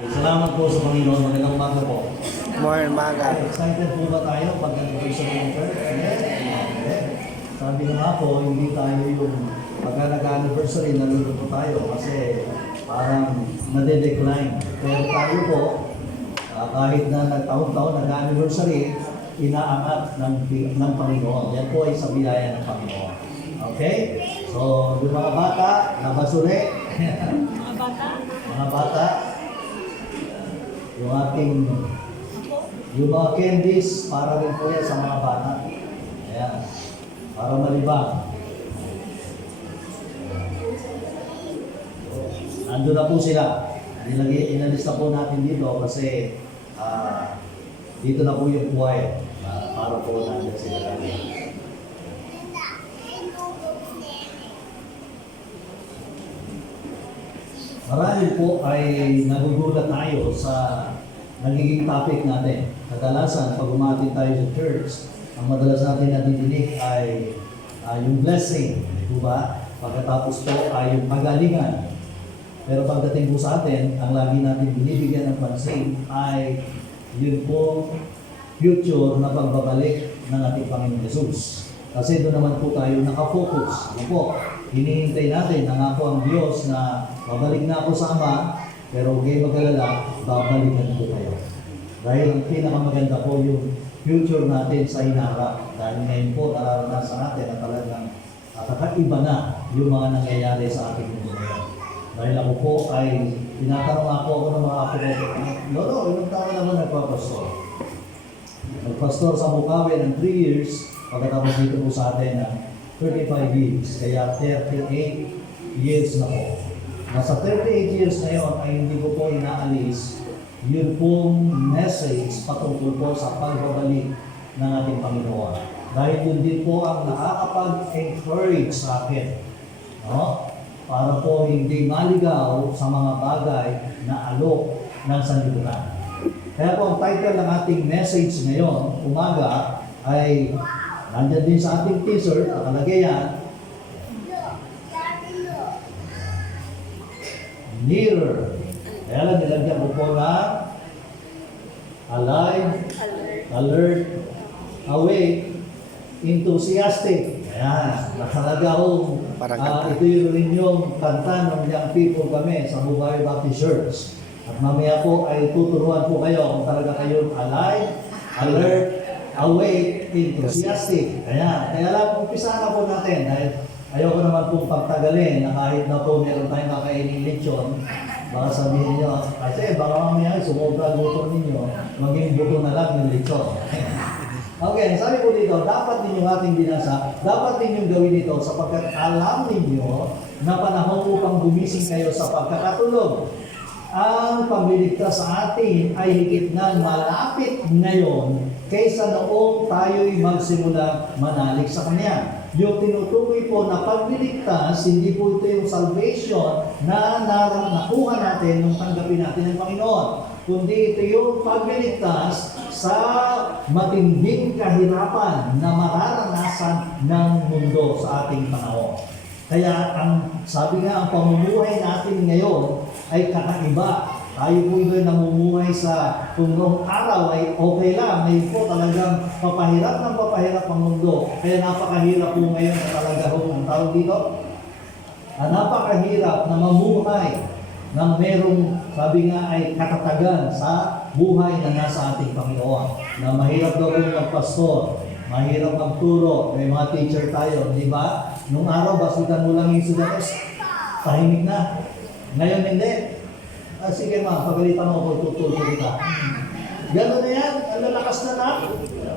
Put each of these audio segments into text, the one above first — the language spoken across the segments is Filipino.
Salamat po sa Panginoon. Magandang umaga po. More maga. Excited po ba tayo pag nag-anniversary ng church? Amen. Sabi na nga po, hindi tayo yung pagka nag-anniversary, nalulungkot tayo kasi parang nade-decline. Pero tayo po, kahit na nagtaon-taon nag-anniversary, inaangat ng Panginoon. Yan po ay sa biyaya ng Panginoon. Okay? So, yung mga bata, nabasuri. Mga bata, yung mga candies, para rin po yan sa mga bata. Ayan. Para malibang. Nandun na po sila. Inalista po natin dito kasi dito na po yung choir. Para po nandiyan sila. Marahil po ay nagugulat tayo sa nagiging topic natin. Kadalasan, pag umatin tayo sa church, ang madalas natin nadidinig ay yung blessing, di ba? Pagkatapos po ay yung pagalingan. Pero pagdating po sa atin, ang lagi natin binibigyan ng pansin ay yun po future na pagbabalik ng ating Panginoon Jesus. Kasi doon naman po tayo nakafocus. Ano po? Hinihintay natin na nga po ang Diyos na babalik na ako sa Ama, pero huwag kayong mag-alala, babalikan ko kayo. Dahil ang pinakamaganda po yung future natin sa hinaharap. Dahil ngayon po, nararanasan natin na talagang kakaiba na yung mga nangyayari sa ating mundo ngayon. Dahil ako po ay, tinatanong ako ng mga apo ko, Lolo, ilang taon naman nagpapastor? Nagpastor sa Bukawi ng 3 years, pagkatapos dito po sa atin ng 35 years, kaya 38 years na po. Nasa 38 years na yun ay hindi ko po inaalis yun pong message patungkol po sa pagbabalik ng ating Panginoon. Dahil yun din po ang nakakapag-encourage sa akin. No? Para po hindi maligaw sa mga bagay na alok ng sanlibutan. Kaya po ang title ng ating message ngayon, umaga, ay nandyan din sa ating teaser, nakalagay yan, Nearer. Kaya lang nilagyan ko po na alive, alert, awake, enthusiastic. Ayan, nakalaga ko. Ito yung rin yung kanta ng young people kami sa Bukawi Baptist Church. At mamaya po ay tuturuan po kayo kung talaga kayo alive, alert, awake, enthusiastic. Ayan, kaya lang umpisa na po natin dahil ayoko naman pong pagtagalin na kahit na po meron tayong kakainin lechon, baka sabihin nyo, kasi baka mamaya sumobra gutom ninyo, maging buto na lang yung lechon. Okay, sabi ko dito, dapat ninyong ating binasa, dapat ninyong gawin ito sapagkat alam ninyo na panahon upang gumising kayo sa pagkakatulog. Ang pagliligtas sa atin ay higit na malapit ngayon kaysa noong tayo'y magsimula manalig sa Kanya. Yung tinutukoy po na pagliligtas, hindi po ito yung salvation na nakuha natin nung tanggapin natin ng Panginoon. Kundi ito yung pagliligtas sa matinding kahirapan na mararanasan ng mundo sa ating panahon. Kaya sabi nga, ang pamumuhay natin ngayon ay kakaiba. Tayo po ito'y namumuhay sa kung noong araw ay okay lang. Ngayon po talagang papahirap ang mundo. Kaya napakahirap po ngayon na talaga ang tawag dito. Napakahirap na mamuhay ng merong, sabi nga ay katatagan sa buhay na nasa ating Panginoon. Na mahirap daw kung magpastor, mahirap magturo, may mga teacher tayo, di ba? Nung araw, basutan mo lang yung estudyantes, tahimik na. Ngayon hindi. Sige ma, pagalitan mo ako, tutulog kita. Gano'n na yan, ang lalakas na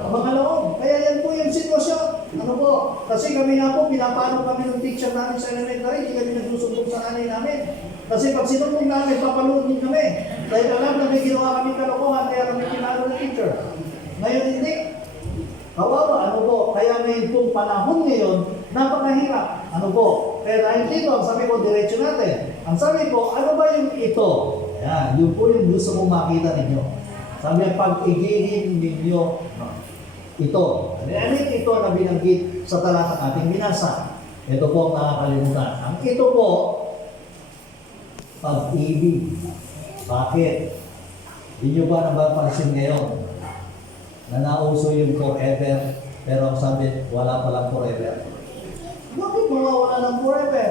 mga loob. Kaya yan po yung sitwasyon. Ano po? Kasi kami nga po, pinapano kami ng teacher namin sa elementary, hindi kami nagsusumbong sa nanay namin. Kasi pag sinumbong namin, papalood din kami. Dahil alam na may ginawa kami kalokohan, kaya kami pinalo ng teacher. Ngayon hindi. Kawawa, ano po? Kaya ngayon pong panahon ngayon, napakahirap. Ano po? Kaya dahil dito, ang sabi ko, diretso natin. Ang sabi ko, ano ba yung ito? Ayan, yun po yung gusto kong makita ninyo. Sabi ang pag-igihin ninyo ito. Ano ito na binanggit sa talatang ating binasa? Ito po ang nakakalimutan. Ang ito po, pag-ibig. Bakit? Hindi nyo ba napapansin ngayon na nauso yung forever, pero ang sabi, wala palang forever? Bakit mawawala ng forever?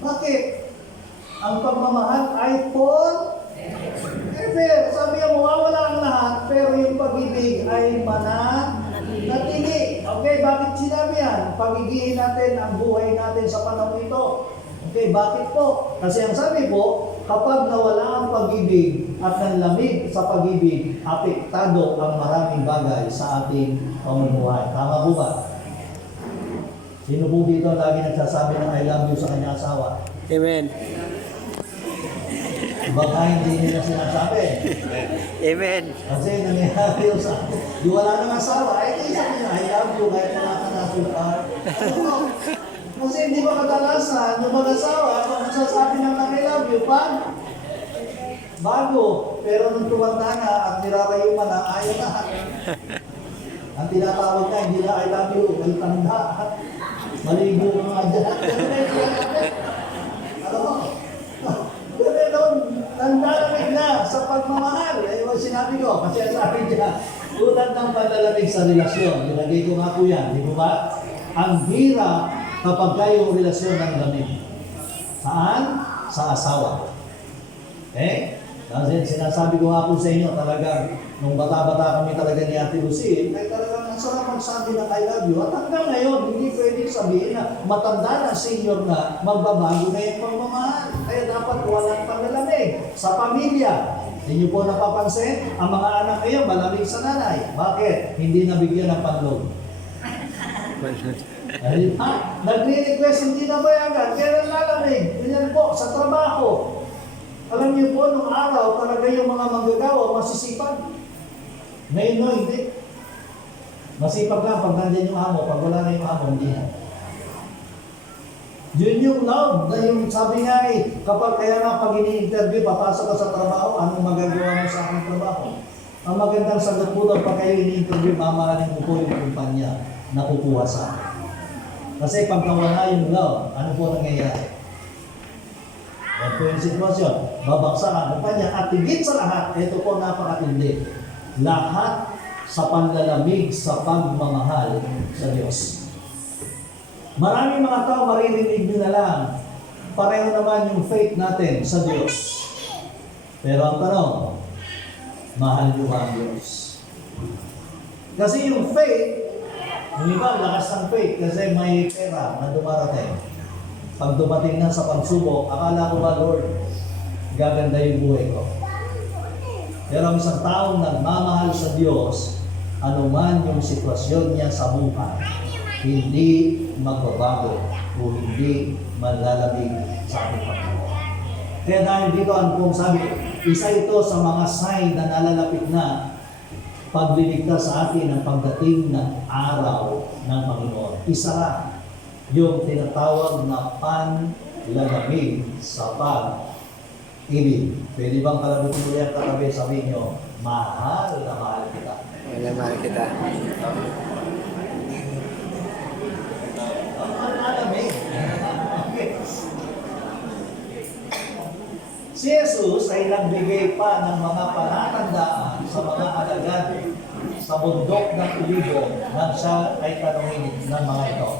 Bakit? Ang pagmamahal ay forever. Sabi niya, mawawala ang lahat, pero yung pag-ibig ay mananatili. Okay, bakit sinabi yan? Pagigihin natin ang buhay natin sa panahon ito. Okay, bakit po? Kasi ang sabi po, kapag nawala ang pag-ibig at nanlamig sa pag-ibig, apektado ang maraming bagay sa ating pamumuhay. Tama po ba? Sino po dito lagi nagsasabi ng I love you sa kanyang asawa? Amen. Baka hindi nila sinasabi. Amen. Kasi nangyayari yung sa di wala nang asawa, ay di sabi niya, I love you, kahit wala ka na sultan. Kasi hindi ba kadalasan yung mag-asawa, kung sasabi ng I love you, bago. Pero nung tumanda na at nirarayuman na, ayaw na. Ang tinatawag na, hindi na I love you, ay tanda. Maligo ka nga dyan. Alam mo? Pero nandalamig na sa pagmamahal. Yung sinabi ko, kasi ang sabi niya, tulad ng panlalamig sa relasyon. Nilagay ko nga po yan, di ba? Ang hirap kapag kayong relasyon ng lamig. Saan? Sa asawa. Okay? Kasi sinasabi ko nga po sa inyo, talagang nung bata-bata kami talaga ni Ate Lucy, ay talagang ang sarap magsabi ng I love you. At hanggang ngayon, hindi pwedeng sabihin na matanda na, senior na, magbabago na yung pagmamahal. Kaya dapat walang panlalamig sa pamilya. Hindi niyo po napapansin, ang mga anak ngayon malamig sa nanay. Bakit? Hindi nabigyan ng panlog. Ay, nagre-request, hindi na bayagan, kaya lalamig. Ganyan po, sa trabaho. Alam niyo po, nung araw, talaga yung mga manggagawa, masisipag. Ngayon no, hindi. Masipag lang pag nandiyan yung amo, pag wala na yung amo, hindi na. Yun yung love, na yung sabi nga eh, kapag kaya nga pag ini-interview, papasok ka sa trabaho, anong magagawa mo sa aking trabaho? Ang magandang sagot po daw, pag kayo ini-interview, mamahalin mo po yung kumpanya na kukuha sa akin. Kasi pag nawala yung love, ano po nangyayari? Yan po yung sitwasyon. Babaksak ang kumpanya at higit sa lahat, ito po napakatindi. Lahat sa panlalamig sa pagmamahal sa Diyos. Maraming mga tao maririnig nyo na lang, pareho naman yung faith natin sa Diyos. Pero ang tanong, mahal nyo ba ang Diyos? Kasi yung faith, yung iba, lakas ng faith kasi may pera na dumarating. Pag dumating na sa pagsubok, akala ko ba, Lord, gaganda yung buhay ko. Pero ang isang taong nagmamahal sa Diyos, anuman yung sitwasyon niya sa buhay, hindi magbabago o hindi malalamig sa ating Panginoon. Kaya dahil dito, ang kung sabi, isa ito sa mga sign na nalalapit na pagliligtas sa atin ang pagdating ng araw ng Panginoon. Isa lang yung tinatawag na panlalamig sa pag-ibig. Pwede bang kalabutin mo yan katabi, sabihin nyo, mahal na mahal kita. Mahal kita. Panlalamig. Okay. Si Jesus ay nagbigay pa ng mga palatandaan sa mga alagad sa bundok ng Olivo nang siya ay tanungin ng mga ito.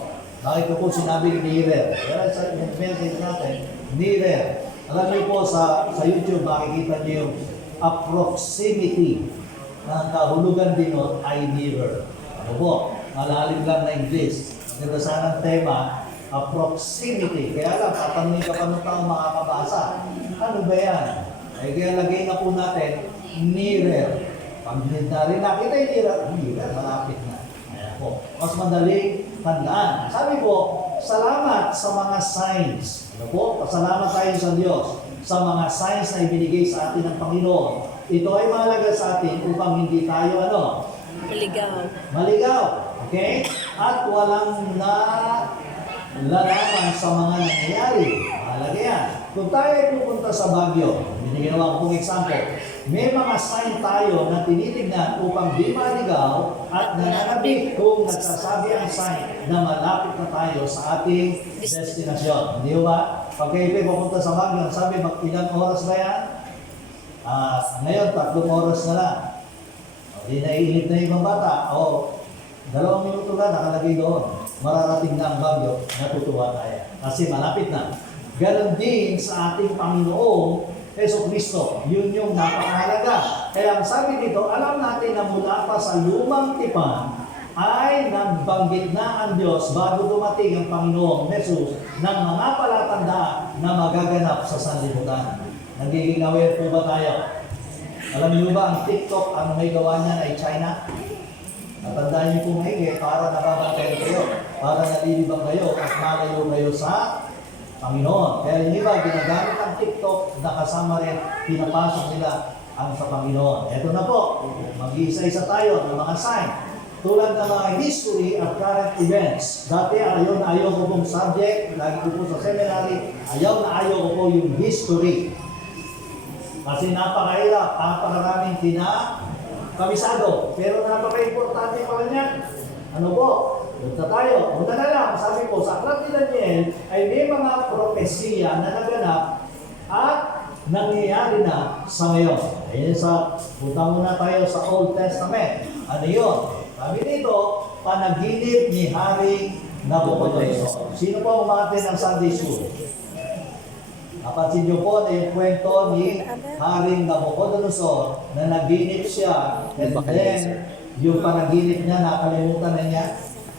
Bakit ko po sinabi nearer? Kaya sa message natin, nearer. Alam niyo po sa YouTube, makikita niyo yung approximity ng kahulugan din nun ay nearer. Ano po? Malalim lang na English. Ganda sana ang tema, approximity. Kaya lang, tatanungin ka pa ng tao makakabasa. Ano ba yan? Ay kaya lagay na po natin, nearer. Pag rin nakita yung nearer, malapit na. Ayan po. Mas madaling tandaan. Sabi po, salamat sa mga signs. Ano po? Pasalamat tayo sa Diyos sa mga signs na ibinigay sa atin ng Panginoon. Ito ay mahalaga sa atin upang hindi tayo maligaw. Okay? At walang lalaman sa mga nangyayari. Mahalaga yan. Kung tayo ay pupunta sa Baguio, ginawa ko pong example, may mga sign tayo na tinitignan upang di maligaw at nananabik kung nagsasabi ang sign na malapit na tayo sa ating destinasyon. Hindi ba? Pag kayo pupunta sa Baguio, sabi, ilang oras ba yan? Ngayon, 3 oras na lang. Di naiinip na yung ibang bata. 2 minuto na nakalagay doon. Mararating na ang bagyo, natutuwa tayo. Kasi malapit na. Ganon din sa ating Panginoong Heso Kristo. Yun yung napakahalaga. Kaya ang sabi dito, alam natin na mula pa sa lumang tipan ay nagbanggit na ang Diyos bago dumating ang Panginoong Jesus ng mga palatandaan na magaganap sa sanlibutan. Nagiging aware po ba tayo? Alam niyo ba ang TikTok, ang may gawa niyan ay China? Natandaan niyo po maigi para nababantayan kayo, para nalilibang kayo at malayo kayo sa Panginoon. Kaya yung iba, ginagamit ang TikTok na kasama rin, pinapasok nila ang sa Panginoon. Ito na po, mag-iisa-isa tayo ng mga sign. Tulad ng mga history at current events. Dati ayaw na ayaw ko pong subject, lagi ko po sa seminary, ayaw na ayaw ko po yung history. Kasi napakahirap, napakaraming kabisado. Pero napaka-importante pa rin yan. Ano po? Punta tayo. Punta na lang. Sabi ko, sa aklat ni Daniel ay may mga propesiya na naganap at nangyayari na sa ngayon. Ayun punta muna tayo sa Old Testament. Ano yun? Sabi dito, panaginip ni Hari Nabucodonosor. Sino po umatin ng Sunday School? Napansin niyo po na yung kwento ni Haring Nabucodonosor na naginip siya and then yung panaginip niya nakalimutan na niya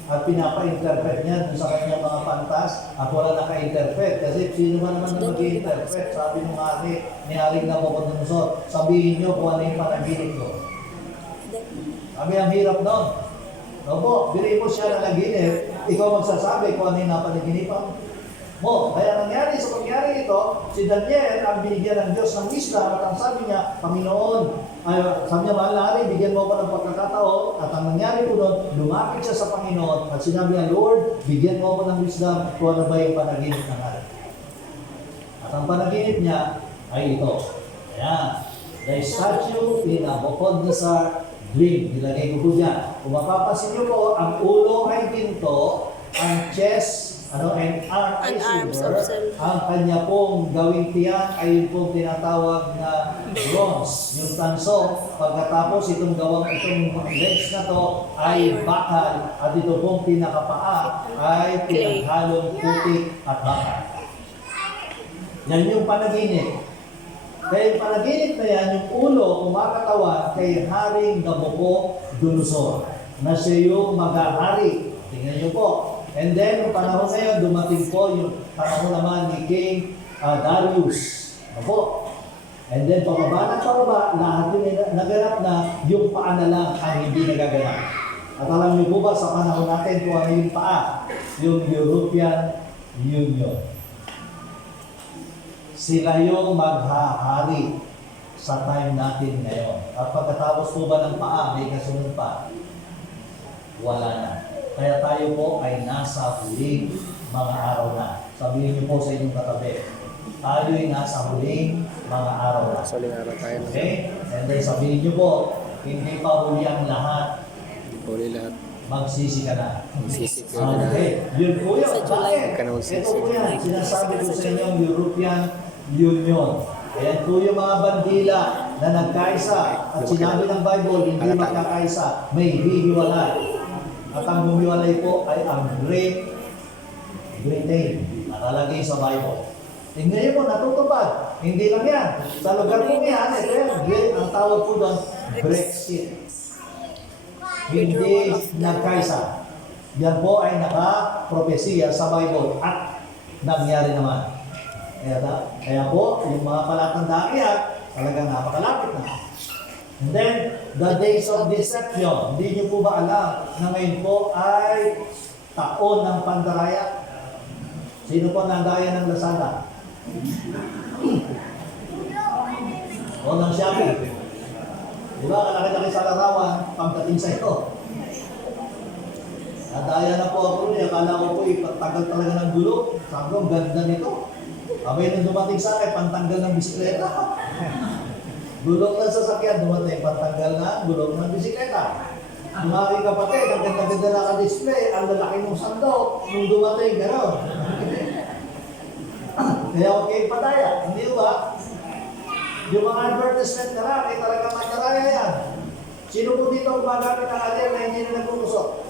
at pinapa-interpret niya dun sa kanyang mga pantas at wala naka-interpret kasi sino ba naman na mag-interpret sabi ng hari ni Haring Nabucodonosor, sabihin niyo kung ano yung panaginip ko. Sabi ang hirap nun. Opo, bili mo siya na naginip, ikaw magsasabi kung ano yung napanaginipan mo. Kaya nangyari sa pangyari ito, si Daniel ang binigyan ng Diyos ng wisdom at ang sabi niya, Panginoon, sabi niya, mahal na hari, bigyan mo ako ng pagkakataon at ang nangyari po doon, lumapit siya sa Panginoon at sinabi niya, Lord, bigyan mo ako ng wisdom kung ano ba yung panaginip ng hari. At ang panaginip niya ay ito. Ayan. The statue in Nabucodonosor dream. Nilagay ko po dyan. Kung mapapasin niyo po, ang ulo ay ginto, ang chest and arm ay silver. Ang kanya pong gawing tiyan ay yung pong tinatawag na bronze. Yung tanso, pagkatapos itong legs na to ay bakal at ito pong pinakapaa ay pinaghalong putik at bakal. Yan yung panaginip. Kaya yung panaginip na yan, yung ulo kumakatawan kay Haring Nabucodonosor na siya yung mag-ahari. Tingnan niyo po. And then, yung panahon na yun, dumating po yung panahon naman ni King Darius. Opo. And then, pababa ng pababa, lahat yung naganap na yung paa na lang ang hindi nagaganap. At alam niyo po ba sa panahon natin kung ano yung paa? Yung European Union. Sila yung maghahari sa time natin ngayon. At pagkatapos po ba ng paa, may kasunod pa? Wala na. Kaya tayo po ay nasa huling mga araw na. Sabihin niyo po sa inyong katabi, tayo ay nasa huling mga araw na. Sa huling araw tayo. Okay? And then sabihin niyo po, hindi pa huli ang lahat. Hindi pa huli lahat. Magsisi ka na. Magsisi ka na. Okay. Yun po yun. Bakit? Ito po yan. Sinasabi ko sa inyong European Union. Ayan po yung mga bandila na nagkaisa. At sinabi ng Bible, hindi magkakaisa. May hihiwalay. At ang humiwalay po ay ang Great Britain. Nakalagay sa Bible. Tingnan niyo po, natutupad. Hindi lang yan. Sa lugar po niyan, ito yan. Ang tawag po doon, Brexit. Hindi nagkaisa. Yan po ay naka-propesiya sa Bible at nangyari naman. Kaya po, yung mga palatandaan yan, talagang napakalapit na. And then, the days of deception. Hindi niyo po ba alam na ngayon po ay taon ng pandaraya? Sino po nandaya ng Lazada? O ng Shopee? Diba, kalaki-laki sa larawan, pagdating sa ito. Nadaya na po ako niya, akala ko po ipagtagal talaga ng gulo. Sabi ko, ang ganda nito. Abay nung dumating sa akin, pantanggal ng bisikleta. Gulong ng sasakyan, dumating, pantanggal na gulong ng bisikleta. Yung aking kapatid, ang ganda-ganda naka-display, ang lalaki ng sandok, nung dumating, gano'n. Kaya okay pataya, hindi ba? Yung mga advertisement na lang, talaga mandaraya yan. Sino po dito gumagamit ng alien na hindi na nagpupuso?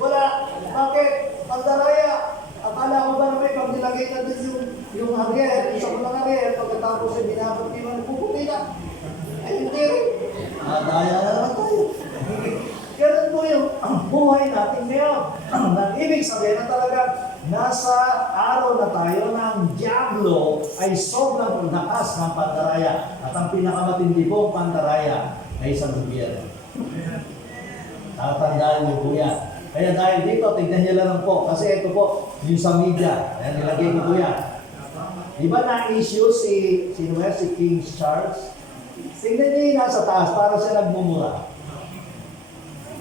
Wala. Bakit? Mandaraya. Akala ko ba naman pag nilagay natin yung Ariel, isa ko ng Ariel, pagkatapos ay binabot nila, nagpuputi na. Ay, hindi rin. Daya na naman tayo. Ganun po yung buhay natin ngayon. Ibig sabihin na talaga, nasa araw na tayo ng Diablo ay sobrang lakas ng pandaraya. At ang pinakamatindi pong pandaraya ay isang gobyerno. Tatandaan niyo po yan. Kaya dahil dito, tignan niyo lang po. Kasi ito po, yung sa media. Ayan, nilagay ko po yan. Di ba na-issue si King Charles? Tignan niyo yung nasa taas para siya nagmumura.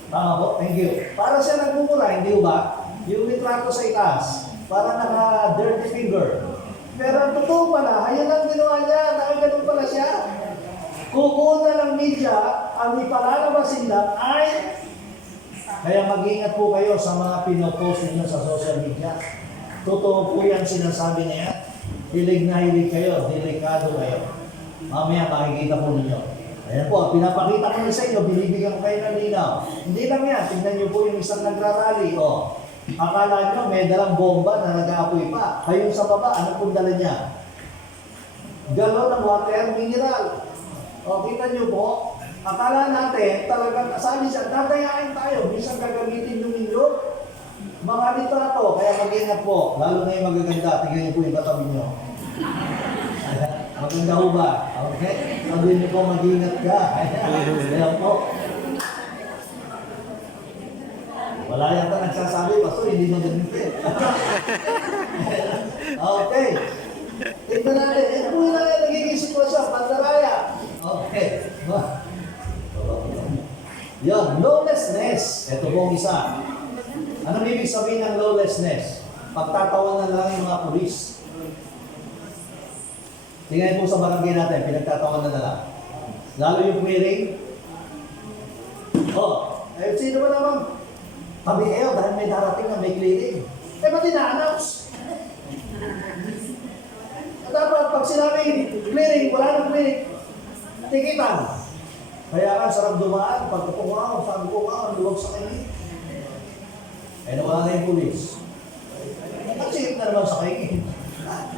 Tama po? Thank you. Para siya nagmumura, hindi ba? Yung litrato sa itaas, para naka-dirty finger. Pero ang totoo pala, ayun ang ginawa niya, nakaganon pala siya. Kukuha ng media, ang ipalalabasin lang ay, kaya mag-ingat po kayo sa mga pinopost ninyo sa social media. Totoo po yan sinasabi niya. Hilig na hilig kayo, delikado kayo. Mamaya makikita po ninyo. Ayan po, pinapakita ko na sa inyo, binibigyan ko kayo ng linaw. Hindi lang yan, tingnan nyo po yung isang nagrarally. O, akala nyo may dalang bomba na nag-aapoy pa. Kayong sa baba, ano pong dala niya? Galon ng water, mineral. O, kita nyo po, akala natin talagang kasali siya, tatayain tayo, minsan gagamitin yung inyo. Mga litrato, kaya mag-ingat po, lalo na yung magaganda, tingnan nyo po yung katabi nyo. Maganda ho ba? Okay? Sabi niyo po, mag-ingat ka. Ayan po. Wala yata nagsasabi, Pastor, hindi mo ganito. Okay. Tignan natin, ito po yung nagiging sitwasyon, pandaraya. Okay. Yan, lawlessness. Ito po ang isa. Anong ibig sabihin ng lawlessness? Pagtatawanan na lang yung mga pulis. Tingnan po sa barangay natin, pinagtatawanan na lang. Lalo yung clearing. Sino ba naman? Kami kayo dahil may darating na may clearing. Ba't ina-announce? Dapat pag sinabing clearing, wala nang clearing, tikitan. Kaya nga, sarap dumaan. Pagkapungaw, sabi ko nga, luwag sa kayo. Nawala na yung pulis. Nagsihip na naman sa kayo.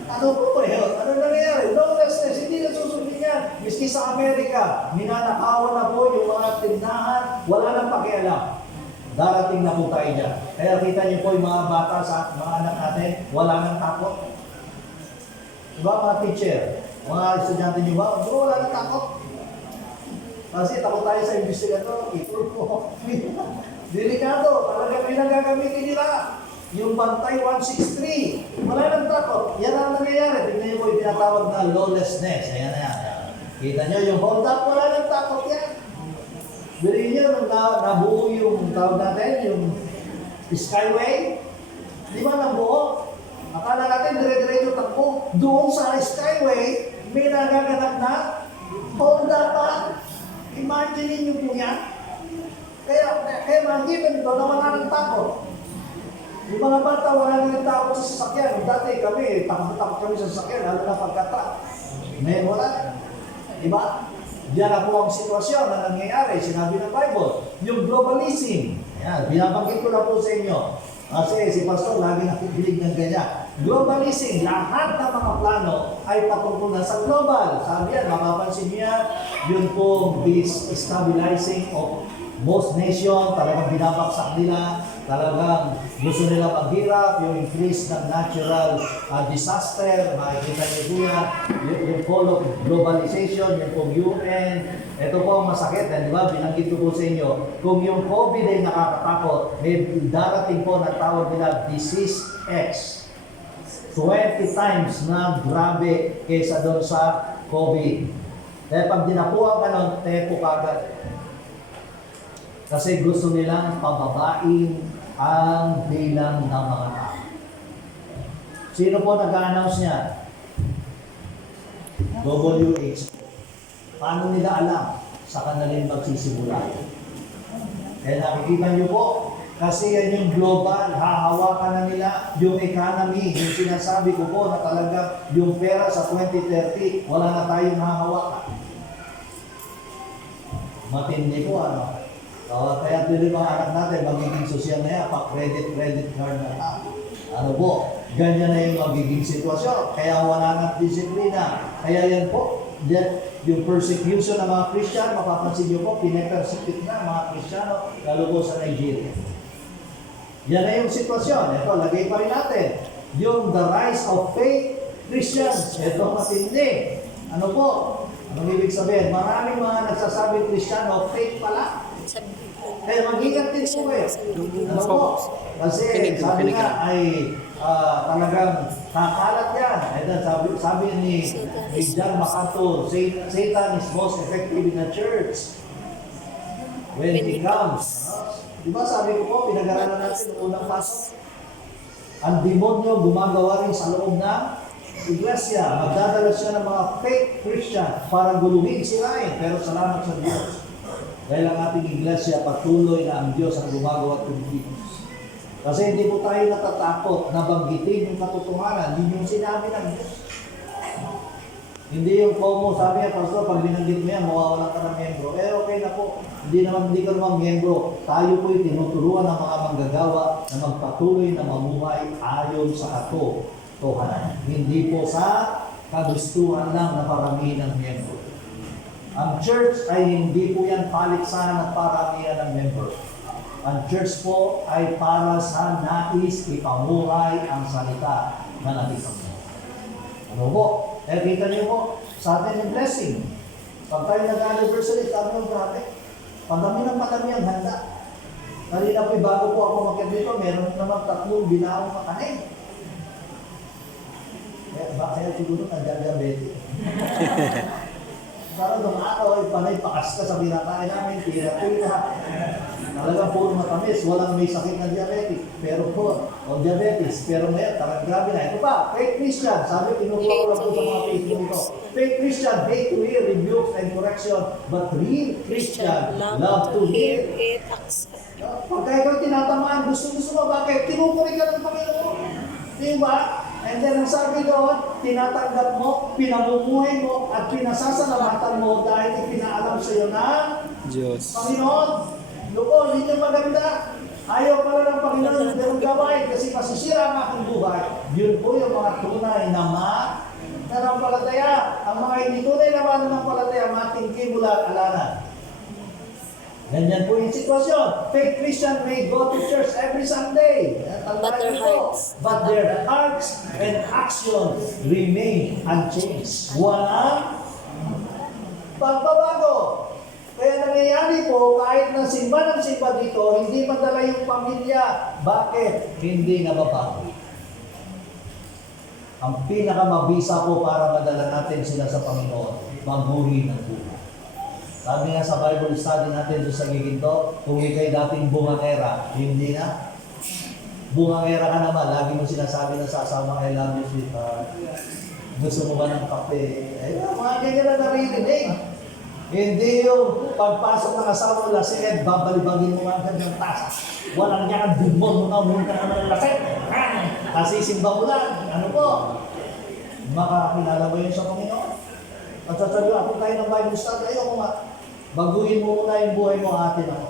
Ano po yun? Ano nangyayari? Lawlessness, hindi na susundin yan. Miski sa Amerika, minanakawan na po yung mga tindahan, wala nang pakialam. Darating na po tayo dyan. Kaya kita niyo po yung mga bata sa mga anak natin, wala nang takot. Diba mga teacher, mga estudyante niyo ba? Wala nang takot. Kasi takot tayo sa investigador, ito po. Delikado, talaga pinagagamitin nila. Yung Bantay 163, wala nang takot. Yan ang nangyayari. Tignan niyo po yung tinatawag na lawlessness. Ayan na yan. Kita niyo yung hold up, wala nang takot yan. Bilhin niyo nung nabuo yung tawag natin, yung Skyway. Di ba nabuo? Akala natin dire-diretso takbo. Doon sa Skyway, may nagaganap na hold up pa. Imagine niyo po yan. Kaya mag-given ito na wala nang takot. Yung mga bata, wala nang takot sa sasakyan. Dati kami, takot kami sa sasakyan, lalo na pagkata. Ngayon wala. Diba? Diyan na po ang sitwasyon na nangyayari. Sinabi ng Bible, yung globalism. Yan, binabanggit ko na po sa inyo. Kasi si Pastor lagi nakikilig ng ganyan. Globalism, lahat ng mga plano ay patungkol na sa global. Sabi yan, mapapansin niya, yun po is stabilizing of most nation, talagang binabaksak nila, talagang gusto nila maghirap, yung increase ng natural disaster, makikita niyo po yan, yung fall of globalization, yung pong UN, ito po ang masakit, di ba, binanggit ko po sa inyo, kung yung COVID ay nakakatakot, may darating po na tawag nila disease X, 20 times na grabe kaysa doon sa COVID. Kaya pag dinapuan ka nun, tepo kagad. Kasi gusto nilang pababain ang bilang ng mga tao. Sino po nag-a-announce niya? WHO. Paano nila alam? Sa kanilang magsisimula. Kaya nakikita niyo po, Kasi yan yung global, hahawakan na nila yung economy. Yung sinasabi ko po na talaga yung pera sa 2030, wala na tayong hahawakan. Matindi po ano. Kaya tuloy mga anak natin, magiging sosyal na yan, pa-credit card na lang. Ano po, ganyan na yung magiging sitwasyon. Kaya wala nang disiplina. Kaya yan po, yung persecution ng mga Christian, mapapansin nyo po, pinapersecute na mga Kristiyano, lalo po sa Nigeria. Yan na yung sitwasyon. Ito, lagay pa rin natin. Yung the rise of faith Christians. Ito matindi. Ano po? Anong ibig sabihin? Maraming mga nagsasabing Kristiyano, faith pala. Eh, mag-ingat din po eh. Ano po? Kasi sabi nga ay talagang kakalat yan. Sabi ni John MacArthur, Satan is most effective in the church when he comes. Di ba sabi ko po, pinag-aralan natin noong unang pasok. Ang demonyo gumagawa rin sa loob ng iglesia. Magdadala siya ng mga fake Christian para guluhin sila eh. Pero salamat sa Diyos. Dahil ang ating iglesia, patuloy na ang Diyos ang gumagawa at kumikilos. Kasi hindi po tayo natatakot na banggitin yung katotohanan. Yun yung sinabi ng Diyos. Hindi yung FOMO, sabi niya, Pastor, pag binanggit mo yan, mawawalan ka ng membro. Eh, okay na po. Hindi ka naman membro. Tayo po'y tinuturuan ng mga manggagawa na magpatuloy na mamuhay ayon sa katotohanan. Hindi po sa kagustuhan lang na paramihan ng membro. Ang church ay hindi po yan paliksahan ng paramihan ng member. Ang church po ay para sa nais ipamuhay ang salita na natikap mo. Ano po? Eh, kita niyo po, sa atin yung blessing. Pag tayo nag-anniversary, sabi nyo, grabe, padami ng padami ang handa. Kanina po, bago po ako makiat dito, meron naman 3 binawang makanin. Kaya siguro nag-diabetes. Parang nung araw ay panay pakas ka sa binakain namin, tira-tira. Talagang puro matamis, walang may sakit na diabetes. Pero po, o diabetes, pero ngayon, talagang grabe na. Ito pa, fake Christian. Sabi, kinukuha ko lang po sa mga Facebook ito. Fake Christian, hate to hear rebukes and correction, but real Christian love to hear it, accept. Pagka ikaw tinatamaan, gusto mo, bakit? Tinupuri ka ng Panginoon. Di ba? And then ang sabi doon, tinatanggap mo, pinamumuhay mo, at pinasasalamatan mo dahil ipinaalam sa iyo ng Diyos. Panginoon. Loko, hindi niya maganda. Ayaw pala ng Panginoon yung ganun gawain kasi masisira ang aking buhay. Yun po yung mga tunay na nanampalataya. Ang mga hindi tunay na mananampalataya, matingki mula alanan. Ganyan po yung sitwasyon. Fake Christian may go to church every Sunday. But their hearts and actions remain unchanged. Walang pagbabago. Kaya nangyayari po, kahit na simba ng simba dito, hindi madala yung pamilya. Bakit? Hindi nababago. Ang pinakamabisa po para madala natin sila sa Panginoon, maghuri ng buhay. Sabi nga sa Bible study natin doon sa giginto, kung ikay dating bungangera, hindi na. Bungangera ka naman, lagi mo sinasabi na sa asawa, I love you, sweetheart. Gusto mo ba ng kape? Eh, mga ganyan na naririnig. Hindi yung pagpasok ng asawa mo lasing, babalibagin mo agad ng tasa. Walang niya kang dimon mo na, muna ka naman ng lasing. Kasi simba mo lang. Ano po? Makakilala mo yun sa Panginoon. At sasabi, ako tayo ng Bible study, ayoko nga. Baguhin mo muna yung buhay mo, atin ako.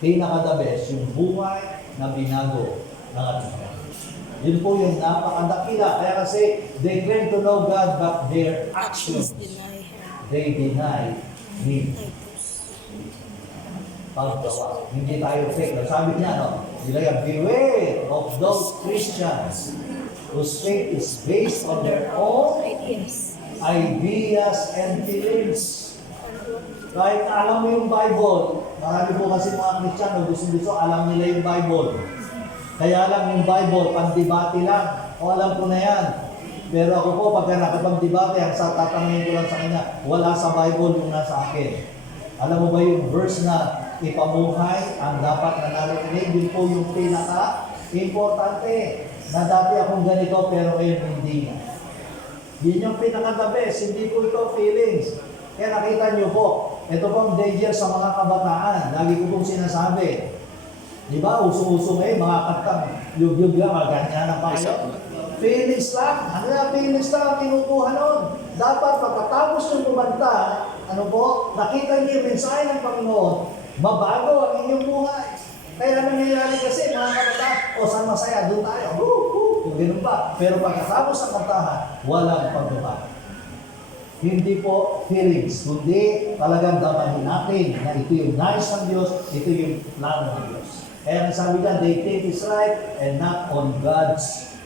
Pinaka-the best, yung buhay na binago ng ating Panginoon. Yun po yung napakadakila. Kaya kasi, they claim to know God, but their actions, they deny Him. Paggawa. Hindi tayo fake. Sabi niya, no? Beware of those Christians whose faith is based on their own ideas and feelings. Kahit alam mo yung Bible, marami po kasi mga Kristiyano, gusto alam nila yung Bible. Kaya lang yung Bible, pandibati lang. O alam ko na yan. Pero ako po, pagka nakapagdibate, ang tatanungin ko lang sa kanya, wala sa Bible yung nasa akin. Alam mo ba yung verse na ipamuhay ang dapat na narinig? Yun po yung pinaka-importante. Na dati akong ganito, pero ngayon hindi na. Yun yung pinaka-the best, hindi po ito feelings. Kaya nakita nyo po, ito pong danger sa mga kabataan. Lagi ko pong sinasabi. Di ba? Usong-usong ngayon, mga kantang yug-yug lang, maganyanan pa kayo. Feelings lang. Ano na, feelings lang ang kinukuha nun. Dapat pagkatapos yung kumanta, ano po, nakita niyo yung mensahe ng Panginoon, mabago ang inyong buhay. Kaya nangyayari kasi, mga kabataan, o saan masaya, doon tayo. Yung ganun pa. Pero pagkatapos ng kantahan, walang pagbabago. Hindi po feelings, kundi talagang damahin natin na ito yung nais ng Diyos, ito yung plano ng Diyos. Kaya sabi niya, they think it's right and not on God's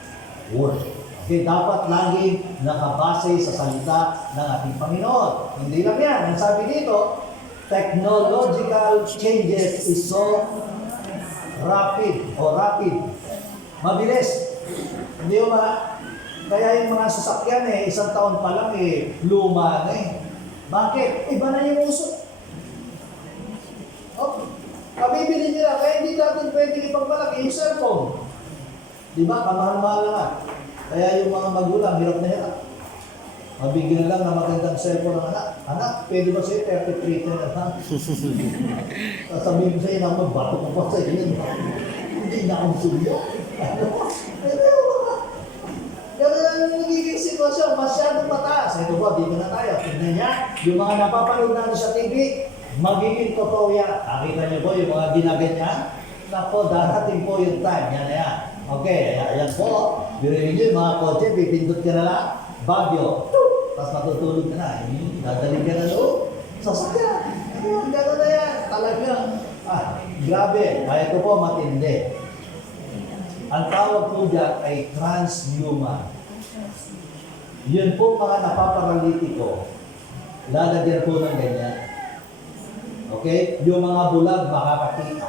word. Okay, dapat laging nakabase sa salita ng ating Panginoon. Hindi lang yan. Ang sabi dito, technological changes is so rapid. Mabilis. Hindi ba? Kaya yung mga sasakyan isang taon pa lang luma na Bakit? Iba na yung uso. Oh, kabibili nila, kaya hindi natin pwede ipagmalaki yung cellphone. Di ba? Kamahal-mahal lang. Kaya yung mga magulang, hirap na hirap. Mabigyan lang ng magandang cellphone ng anak. Anak, pwede ba sa'yo 33 na lang? Sasabihin mo sa'yo, naman, bato ko pa sa'yo. Hindi na akong suyo. Ganun ang nagiging sitwasyon, masyadong mataas. Ito po, dito na tayo. Tignan niya, yung mga napapanood natin sa TV, magiging totoo yan. Nakita niyo po yung mga ginaganyan? Nako, darating po yung time. Yan na yan. Okay, ayan po. Biruin niyo yung mga kotse, pipindot ka na lang. Bagyo. Tapos matutulog ka na. Dadaling ka na loob. Sasakyan. Ayun, gano'n na yan. Talagang, grabe. Kaya ito po matindi. Ang tawag po dyan ay transhuman. Yun po mga napaparalitiko. Lalagyan po ng ganyan. Okay? Yung mga bulag makakakita.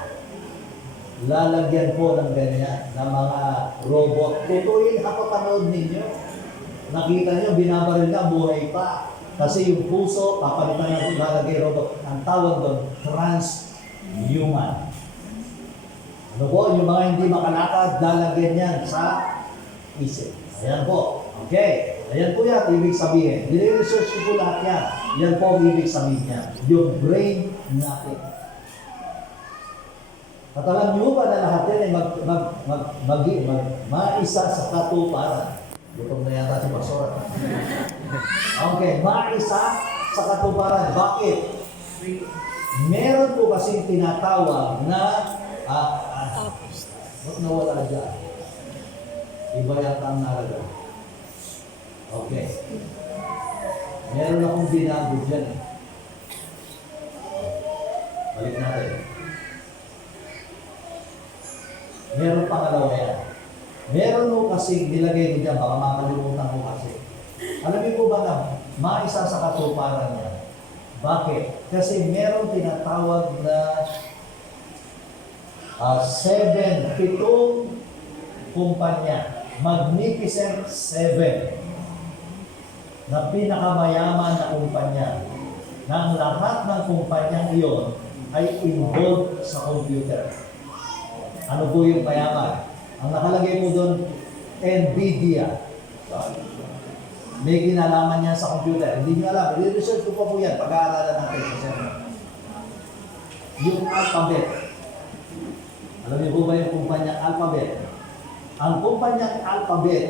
Lalagyan po ng ganyan ng mga robot. Tutuin ang papanood ninyo. Nakita nyo, binabaril na, buhay pa. Kasi yung puso, papalitan na lalagay robot. Ang tawag doon, transhuman. Ano po, yung mga hindi makalakad, lalagyan yan sa isip. Ayan po. Okay. Ayan po yan, ibig sabihin. Nire-research ko po lahat yan. Yan po ang ibig sabihin niya. Yung brain natin. At alam nyo ba na lahat yan ay maisa sa katuparan? Gutom na yata si Pastor. Okay, maisa sa katuparan. Bakit? Meron po kasing tinatawag na ba't nawala dyan? Iba yata ang nalaga. Okay. Meron akong binago dyan Balik natin. Meron pangalawa yan. Meron mo kasi nilagay mo dyan, baka makalimutan mo kasi. Alam niyo po ba na maisa sa katuparan niya? Bakit? Kasi meron tinatawag na 7 kumpanya, Magnificent 7, na pinakamayaman na kumpanya, na ang lahat ng kumpanyang iyon ay involved sa computer. Ano po yung mayaman? Ang nakalagay mo doon, NVIDIA. May kinalaman niya sa computer. Hindi niyo alam. I-research ko pa po yan. Pag-aaralan natin sa seminar. Yung Alphabet. Alam niyo po ba yung kumpanyang Alphabet? Ang kumpanyang Alphabet,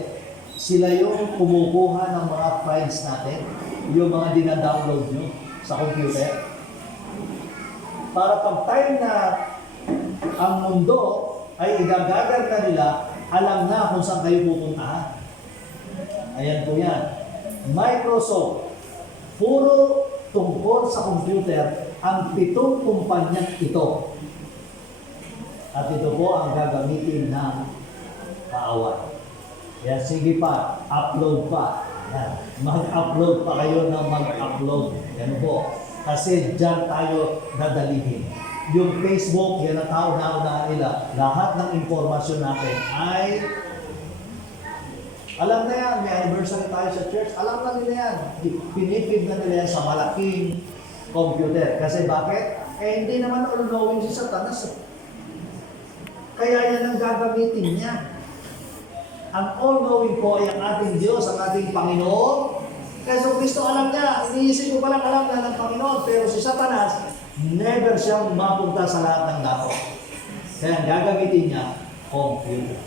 sila yung kumukuha ng mga files natin, yung mga dinadownload nyo sa computer. Para pag time na ang mundo ay igagagar na nila, alam na kung saan kayo pupuntahan. Ayan po yan. Microsoft, puro tungkol sa computer ang 7 kumpanyang ito. At ito po ang gagamitin ng kaaway. Kaya sige pa, upload pa. Yan. Mag-upload pa kayo ng mag-upload. Yan po. Kasi dyan tayo dadalihin. Yung Facebook, yan ang kauna-unahan nila. Lahat ng informasyon natin ay alam na yan, may anniversary tayo sa church. Alam na nila yan. Pinipid na nila yan sa malaking computer. Kasi bakit? Hindi naman all-knowing si Satanas. Kaya yan ang gagamitin niya. Ang all-knowing po ay ang ating Diyos, ang ating Panginoon. Kaya so Kristo alam niya, iniisip ko palang alam na ng Panginoon. Pero si Satanas, never siyang mapunta sa lahat ng dako. Kaya ang gagamitin niya, computer.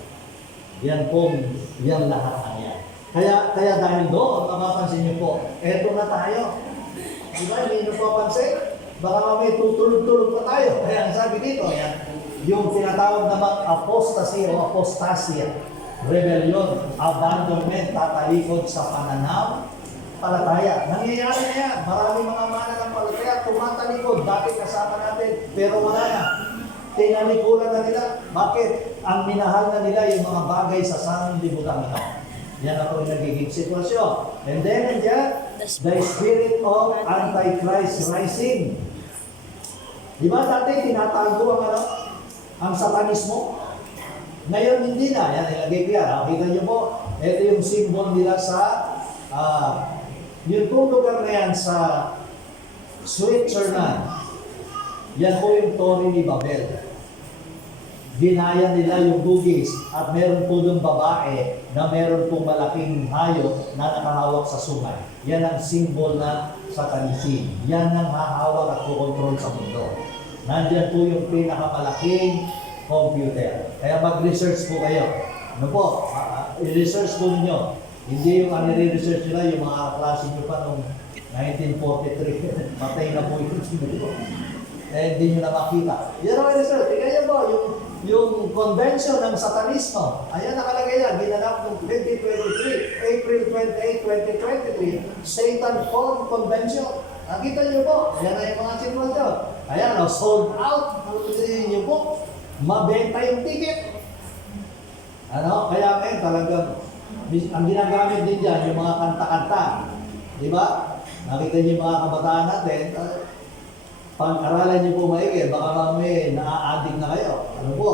Yan po, yan lahat na yan. Kaya dahil doon, mapapansin niyo po, eto na tayo. Di ba, hindi niyo po pansin? Baka mamaya tutulog-tulog pa tayo. Kaya ang sabi dito, yan, yung tinatawag namang apostasy o apostasya, rebellion, abandonment, tatalikod sa pananaw, palataya. Nangyayari na yan. Maraming mga mananampalataya tumatalikod. Dati kasama natin, pero wala na. Tinalikuran na nila. Bakit? Ang minahal na nila yung mga bagay sa sanlibutan ito. Yan ako yung nagiging sitwasyon. And then, nandiyan, the spirit of Antichrist rising. Di ba dati tinatago ang ang satanismo? Ngayon hindi na. Yan, ilagay ko yan. Kita niyo po, ito yung symbol nila sa yung lugar na yan sa Switzerland. Yan po yung Torre ni Babel. Ginaya nila yung Bugis at meron po ng babae na meron pong malaking hayop na nakahawak sa sungay. Yan ang symbol na satanism. Yan ang hahawak at kukontrol sa mundo. Nandiyan po yung pinakamalaking computer. Kaya mag-research po kayo. Ano po? I-research po ninyo. Hindi yung nire-research nila yung mga klase nyo pa noong 1943. Patay na po yung eh, hindi nyo na makita. Yan ang research. Tingnan nyo po, yung convention ng satanismo. Ayan, nakalagay yan. Ginanap noong 2023, April 28, 2023. Satan Con Convention. Nakita nyo po. Ayan na yung mga sitwasyon. Ayan, sold out. Nakita nyo po. Mabenta yung ticket. Ano? Kaya ngayon talagang ang ginagamit din dyan, yung mga kanta-kanta. Di ba? Nakita nyo yung mga kabataan natin. Pag-aralan niyo po maigi, baka mamaya naa-addict na kayo. Ano po?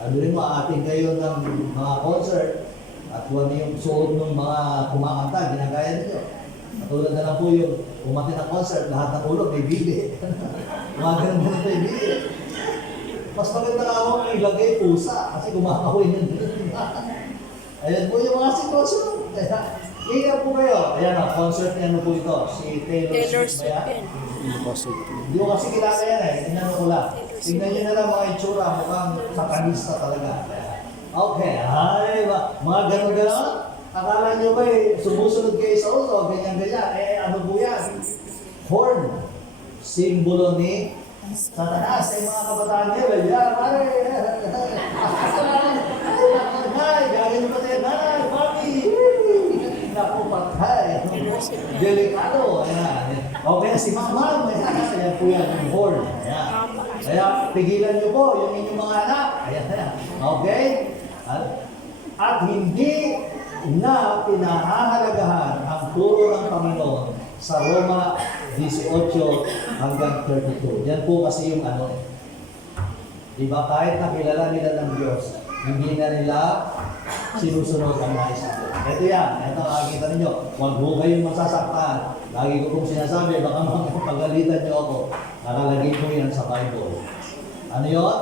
Ano rin mo, ating kayo ng mga concert at kung ano yung suot ng mga kumakanta, ginagaya ninyo. Katulad na lang po yung umati na concert, lahat ng ulo may bili. Mga ganun na may bili. Mas maganda nga ako ilagay pusa kasi kumakawin yun. Ayan po yung mga sitwasyon. Ingat po kayo. Ayan o, concert niya po ito. Si Taylor Swift ba yan? Hindi ko kasi kilala yan eh. Tinanong ko lang. Tingnan nyo na lang mga itsura. Mukhang satanista talaga. Okay. Ay, mga gano'n-gano'n. Akala nyo ba eh, sumusunod kayo sa uso, ganyan-ganyan. Eh, ano po yan? Horn. Simbolo ni Satanas. Eh, mga kabataan nyo, ganyan. Ay, gagawin pa tayo. Ay, papi. Naku, patay. Delikado. Ayan. Okay, si Mama, ayan po yan, yung horn. Ayan. Kaya, pigilan nyo po yung inyong mga anak. Ayan, ayan. Okay? At hindi na pinahahalagahan ang turo ng Panginoon sa Roma 18 hanggang 32. Yan po kasi yung ano. Diba, kahit nakilala nila ng Diyos, hindi na nila sinusunod ang nais ng Diyos. Ito yan, ito nakikita ninyo. Huwag po kayong masasaktan. Lagi ko pong sinasabi, baka magpagalitan nyo ako. Nakalagay po yan sa Bible. Ano yun?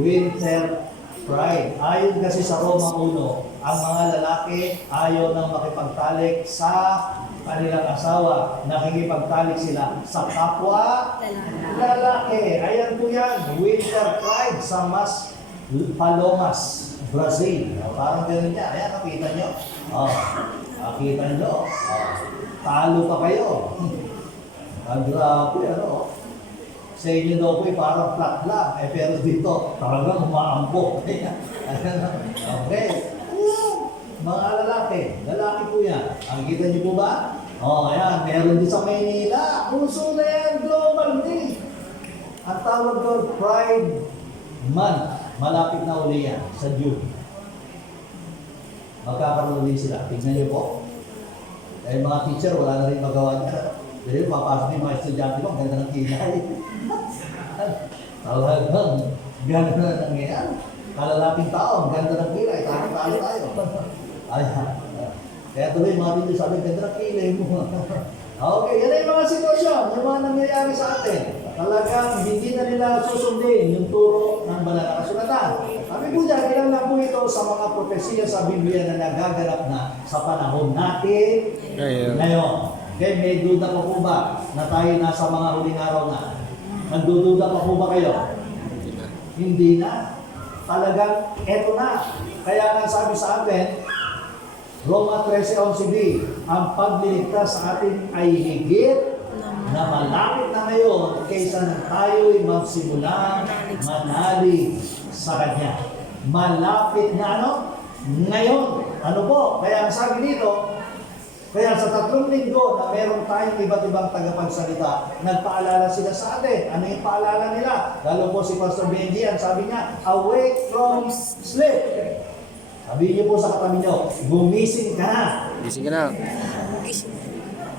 Winter pride. Ayon kasi sa Roma 1, ang mga lalaki ayaw nang makipagtalik sa kanilang asawa. Nakikipagtalik sila sa kapwa lalaki. Ayan po yan. Winter pride sa Mas Palomas, Brazil. Parang ganun niya. Ayan, nakita nyo. Nakita nyo. Talo pa kayo. Ang grabe, ano. Sa inyo daw po, parang flat lang. Eh, pero dito, talagang umaambok. Okay. Mga lalaki po yan. Ang kita niyo po ba? Ayan, meron din sa Maynila. Puso na yan, global day. Ang tawag doon, Pride Month. Malapit na uli yan, sa June. Magkakaroon ulit sila. Tingnan niyo po. Eh, mga teacher, wala na rin magawa niya. Dahil mapasok yung mga estudyante ko, ang ganda ng kilay. Talagang, ganda na nangyayari. Kalalaping tao, ang ganda ng kilay. Talo tayo. Ayan. Kaya tuloy, mga teacher sabi, ganda ng kilay mo. Okay, yan ay mga sitwasyon, yung mga nangyayari sa atin. Talagang hindi na nila susundin yung turo ng banal na kasulatan. Kami po dyan, ilan lang po ito sa mga propesiya sa Biblia na nagaganap na sa panahon natin ngayon. Okay, may duda pa po ba na tayo nasa mga huling araw na? Nagdududa pa po ba kayo? Hindi na. Talagang eto na. Kaya nga sabi sa atin, Roma 13:11b, ang pagliligtas sa atin ay higit na malapit na ngayon kaysa nang tayo'y magsimulang manalig sa Kanya. Malapit na ano? Ngayon. Ano po? Kaya ang sabi dito, kaya sa 3 linggo na meron tayong iba't ibang tagapagsalita, nagpaalala sila sa atin. Ano yung paalala nila? Lalo po si Pastor Benji, ang sabi niya, awake from sleep. Sabi niyo po sa katabi niyo, gumising ka na. Gising ka na.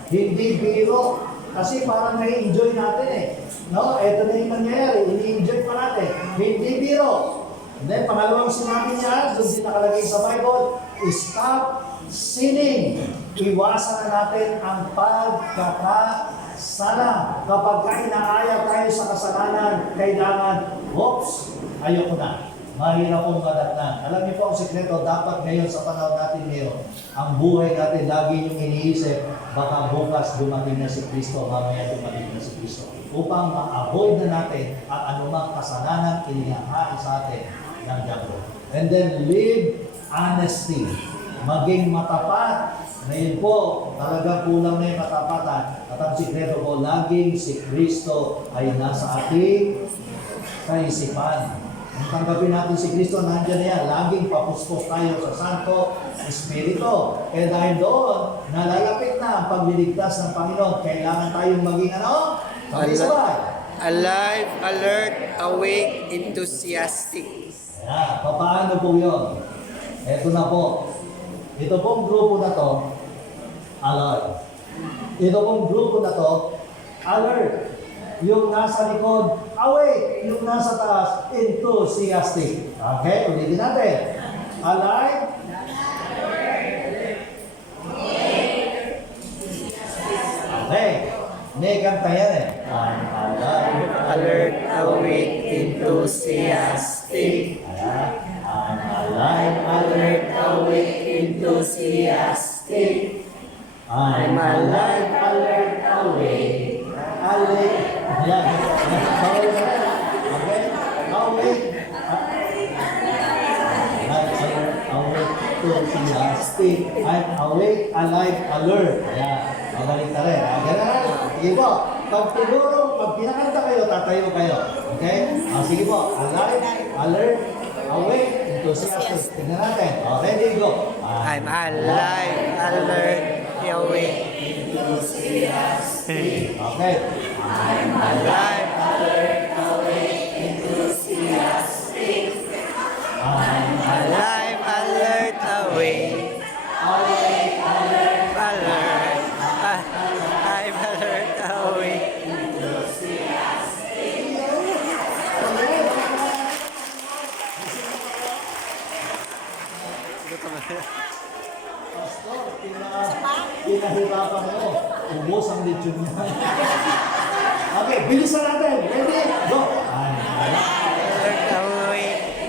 Hindi biro. Kasi parang nai-enjoy natin eh. No? Ito na yung nangyayari. Ini-enjoy pa natin. Hindi biro. Then, pangalawang sinabi niya, doon din nakalagay sa Bible, stop sinning. Iwasan na natin ang pagkakasala. Kapag inaaya tayo sa kasalanan, kailangan, oops, ayoko na. Mahirap pong madatnan. Alam niyo po ang sekreto, dapat ngayon sa panahon natin ngayon, ang buhay natin lagi yung iniisip, baka bukas dumating na si Kristo, mamaya dumating na si Kristo. Upang ma-avoid na natin ang anumang kasalanan inihahain sa atin ng diablo. And then live honesty. Maging matapat. Ngayon po, talagang kulang na yung katapatan. At ang sekreto po, laging si Kristo ay nasa ating kaisipan. Kung tanggapin natin si Kristo, nandiyan na yan. Laging papuspos tayo sa Santo Espiritu. Kaya dahil doon, nalalapit na ang pagliligtas ng Panginoon. Kailangan tayong maging ano? Sabay-sabay. Alive, alert, awake, enthusiastic. Ayan, paano po yun? Ito na po. Ito pong grupo na to, alert. Ito pong grupo na to, alert. Yung nasa likod, awake. Yung nasa taas, enthusiastic. Okay, ulitin natin. Alive. Okay. May kanta yan eh. Alive. Alert, awake, enthusiastic. Ayan. I'm alive, alert, awake, enthusiastic. I'm alive, alert, awake, awake. Ayan. Okay? Awake. Awake, enthusiastic. I'm awake, alive, alert. Ayan. Magaling ka rin. Ganun. Sige po. Pag pinakanta kayo, tatayo kayo. Okay? Sige po. Alive, alert, awake, enthusiastic. Tingnan natin. Ready, go. I'm alive, alert, awake, enthusiastic. Okay. I'm alive, alert, awake, enthusiastic. I'm alive, alert, awake, alert. I'm alert, awake. Pastor, pinahirapan mo. Ubos ang lechon niya. Okay, bilisan natin. Ready? Go. Alert, awake.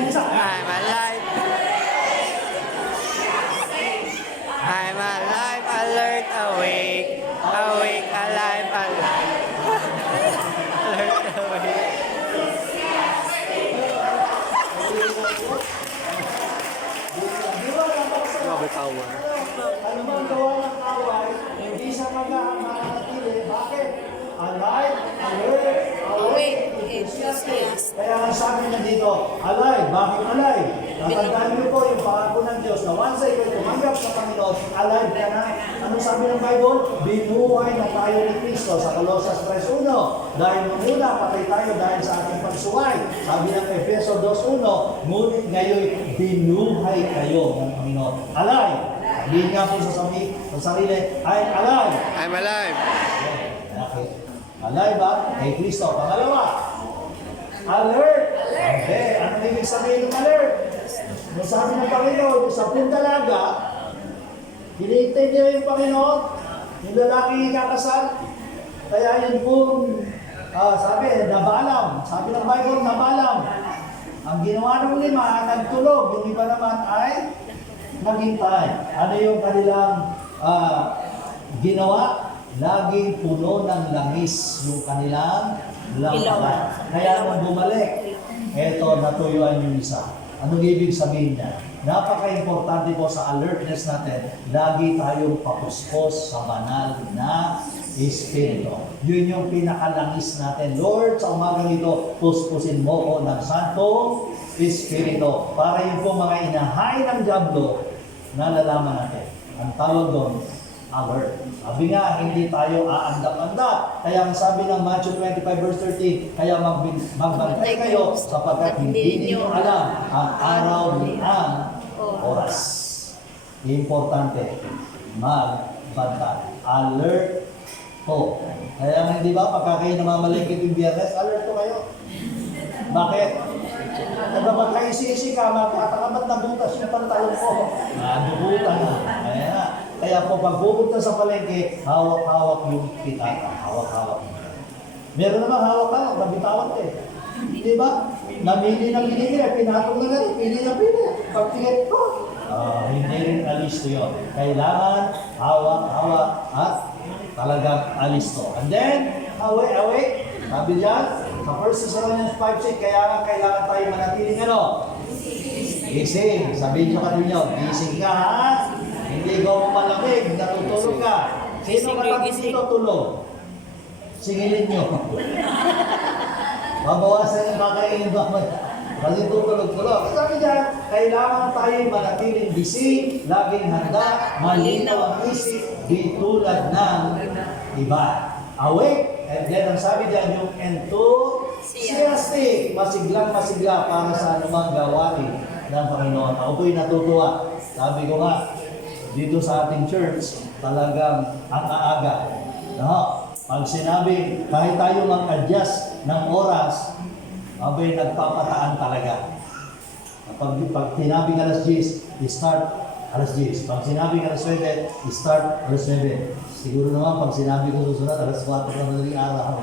Bilisan. I'm alive. I'm alive, alert, awake. Awake, alive, alive. Alert, awake. Di ba napakasarap? Grabe power. Ano bang gawa ng away, hindi siya mananatili. Bakit? Alive, alert, awake, enthusiastic. Kaya ang sabi na dito, alive. Bakit alive? Tatandaan niyo po yung pangako ng Diyos na once ay tumanggap sa Panginoon, alive ka na. Anong sabi ng Bible? Binuhay na tayo ni Kristo sa Colossus 3:1. Dahil nung una, patay tayo dahil sa ating pagsuway. Sabi ng Efeso 2:1, ngunit ngayon binuhay kayo ng Panginoon. Alive. Sabihin nga po sa sarili, I'm alive. I'm alive. Okay. Alive ba? Kay Kristo. Pangalawa, alert. Okay. Ano ibig sabihin ng alert? Nung sabi ng Panginoon, yung 10 dalaga, hinihintay niya yung Panginoon, yung lalaking ikakasal. Kaya yun pong, sabi, nabalam. Sabi ng Bible, nabalam. Ang ginawa ng 5, nagtulog. Yung iba naman ay naghintay. Ano yung kanilang ginawa? laging puno ng langis yung kanilang lamparan. Kaya nung bumalik, eto, natuyuan yung isa. Anong ibig sabihin niya? Napaka-importante po sa alertness natin, lagi tayong papuspos sa banal na Espiritu. Yun yung pinakalangis natin. Lord, sa umagang ito, puspusin mo ko ng Santo Espiritu. Para yun po mga inahay ng diablo, nalalaman natin. Ang tawag doon, alert. Sabi nga, hindi tayo aandap-andap. Kaya ang sabi ng Matthew 25 verse 13, kaya magbantay kayo sapagkat hindi ninyo alam ang araw ni ang oras. Importante, magbantay. Alert po. Kaya hindi ba, pagka kayo namamaligid yung biyernes, alert po kayo. Bakit? Kapag kaisi-isi ka, magkatakamat na butas yung pantalon ko. Nadubutan na. Kaya po, pag pupunta sa palengke, hawak-hawak yung pitaka. Hawak-hawak. Meron naman hawak-hawak, nabitawan eh. Di ba? Namili na pinili, pinatong na gano'n, pili na pili. Pagtingin ko. Hindi rin alisto yun. Kailangan hawak-hawak at talagang alisto. And then, away. Sabi dyan, sa 1 Thessalonians 5:6, kaya nga kailangan tayo manatiling ano? Gising. Sabihin nyo kanina, gising ka ha? Hindi ko malamig, natutulog ka. Sino katabi dito tulog? Singilin nyo. Mabawasan yung kakainin ba? Kasi tutulog-tulog. Sabi dyan, kailangan tayo manatiling gising, laging handa, malinaw ang isip, di tulad ng iba. Awake, and then ang sabi dyan yung enthusiastic, masiglang-masigla para sa anumang gawain ng Panginoon. Ako po'y natutuwa. Sabi ko nga, dito sa ating church, talagang ang aaga. No? Pag sinabi, kahit tayo mag-adjust ng oras, abay nagpapataan talaga. Pag sinabing alas 10, i-start alas 10. Pag sinabing alas 9, i-start alas 9. Siguro naman, pag sinabi ko susunod, alas 4 na madaling araw.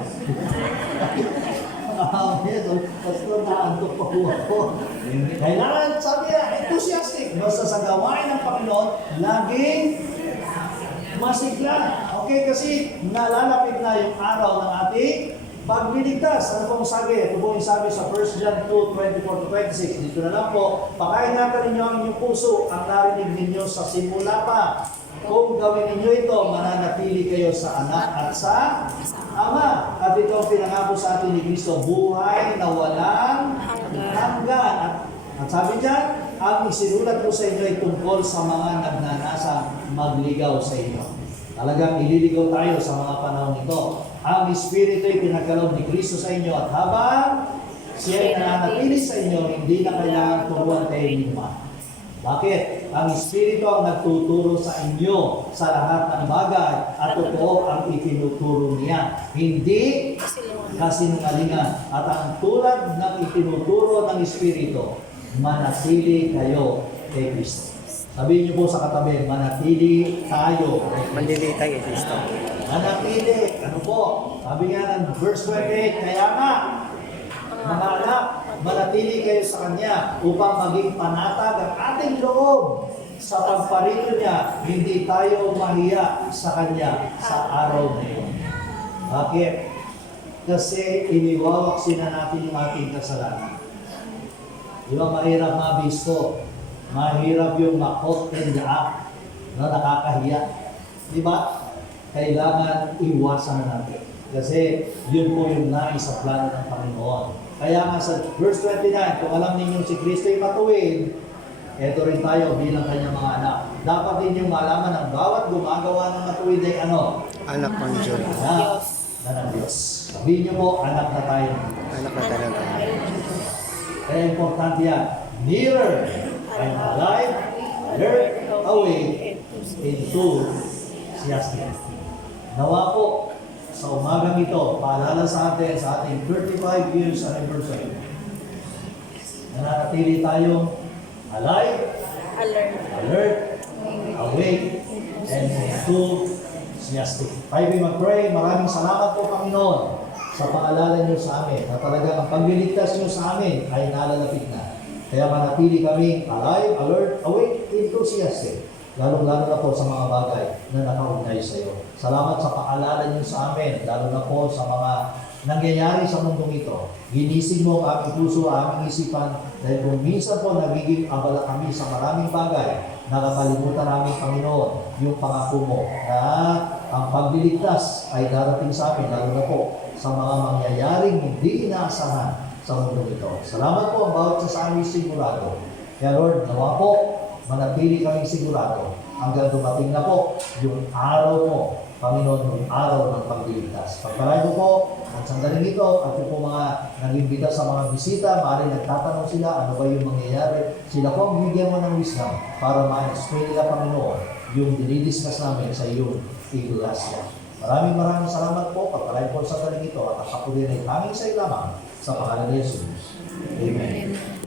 Pastor, naantok pa po ako. Kailangan, sabi na, enthusiastic. Basta sa gawain ng Panginoon, laging masigla. Okay, kasi nalalapit na yung araw ng ating pagliligtas. Ano pong sabi? Ito po yung sabi sa 1 John 2:24-26. Dito na lang po, pakaingatan ninyo ang inyong puso ang narinig ninyo sa simula pa. Kung gawin ninyo ito, mananatili kayo sa anak at sa ama. At ito ang pinangako sa atin ni Kristo, buhay na walang hanggan. At sabi dyan, ang isinulat ko sa inyo ay tungkol sa mga nagnanasang magligaw sa inyo. Talagang ililigaw tayo sa mga panahon ito. Ang Espiritu ay pinagkaloob ni Kristo sa inyo at habang siya ay nananatili sa inyo, hindi na kailangan turuan kayo ni Ima. Bakit? Ang Espiritu ang nagtuturo sa inyo sa lahat ng bagay at totoo ang itinuturo niya. Hindi kasinungalingan. At ang tulad ng itinuturo ng Espiritu, manatili kayo kay Kristo. Sabihin niyo po sa katabi, manatili tayo. Manatili tayo kay Kristo. Manatili. Ano po? Sabi nga ng verse 28, kaya nga, mga anak, manatili kayo sa Kanya upang maging panatag ang ating loob sa pagparito niya, hindi tayo mahiya sa Kanya sa araw na iyon. Bakit? Kasi iniwawaksin na natin yung ating kasalanan. Di ba mahirap mabisto? Mahirap yung makot in the act na nakakahiya. Di ba? Kailangan iwasan na natin. Kasi yun po yung nais sa plano ng Panginoon. Kaya nga sa verse 29, kung alam ninyong si Kristo ay matuwid, eto rin tayo bilang kanyang mga anak. Dapat din yung malaman ng bawat gumagawa ng matuwid ay ano? Anak ng Diyos. Anak na ng Diyos. Sabihin niyo po, anak na tayo. Anak na tayo. Kaya importante yan. Nearer and alive, alert, awake, enthusiastic. Nawa po, sa umagang ito, paalala sa atin sa ating 35 years anniversary. Nananatili tayong alive, alert, awake, and enthusiastic. Tayo mag-pray. Maraming salamat po, Panginoon, sa paalala niyo sa amin na talagang ang pagliligtas niyo sa amin ay nalalapit na. Kaya manatili kami alive, alert, awake, enthusiastic. lalong-lalo na po sa mga bagay na nakaugnay sa iyo. Salamat sa paalala niyo sa amin, lalo na po sa mga nangyayari sa mundong ito. Ginising mo ang aming puso, ang aming isipan, dahil kung minsan po nagiging abala kami sa maraming bagay, nakakalimutan namin, Panginoon, yung pangako mo na ang pagliligtas ay darating sa amin, lalo na po sa mga mangyayaring hindi inaasahan sa mundong ito. Salamat po ang bawat isa sa aming sigurado. Kaya Lord, nawa po, manatili kaming sigurado hanggang dumating na po yung araw mo, Panginoon, yung araw ng pagliligtas. Pagpalain ko po ang sandaling ito at yung po mga nag-imbita sa mga bisita, maaaring nagtatanong sila ano ba yung mangyayari. Sila po ang bigyan mo ng wisdom para ma-explain nila, Panginoon, yung dinidiscuss namin sa iyong iglesia. Maraming salamat po. Pagpalain po sa sandaling ito at ang kapulian ay tanging sa lamang sa pangalan ni Jesus. Amen.